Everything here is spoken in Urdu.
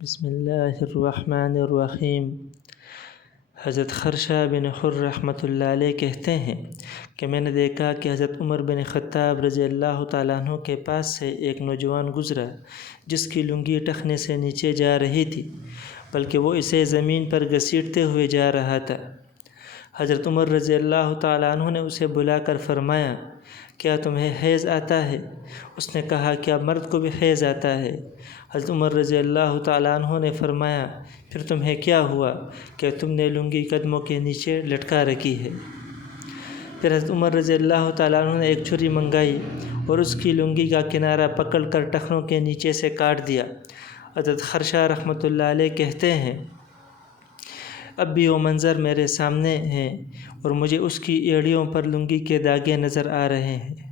بسم اللہ الرحمن الرحیم۔ حضرت خرشہ بن خر رحمۃ اللہ علیہ کہتے ہیں کہ میں نے دیکھا کہ حضرت عمر بن خطاب رضی اللہ تعالیٰ عنہ کے پاس سے ایک نوجوان گزرا جس کی لنگی ٹخنے سے نیچے جا رہی تھی، بلکہ وہ اسے زمین پر گھسیٹتے ہوئے جا رہا تھا۔ حضرت عمر رضی اللہ تعالیٰ عنہ نے اسے بلا کر فرمایا، کیا تمہیں حیض آتا ہے؟ اس نے کہا، کیا مرد کو بھی حیض آتا ہے؟ حضرت عمر رضی اللہ تعالیٰ عنہ نے فرمایا، پھر تمہیں کیا ہوا کہ تم نے لنگی قدموں کے نیچے لٹکا رکھی ہے؟ پھر حضرت عمر رضی اللہ تعالیٰ عنہ نے ایک چھری منگائی اور اس کی لنگی کا کنارہ پکڑ کر ٹخنوں کے نیچے سے کاٹ دیا۔ حضرت خرشہ رحمۃ اللہ علیہ کہتے ہیں، اب بھی وہ منظر میرے سامنے ہیں اور مجھے اس کی ایڑیوں پر لنگی کے داغے نظر آ رہے ہیں۔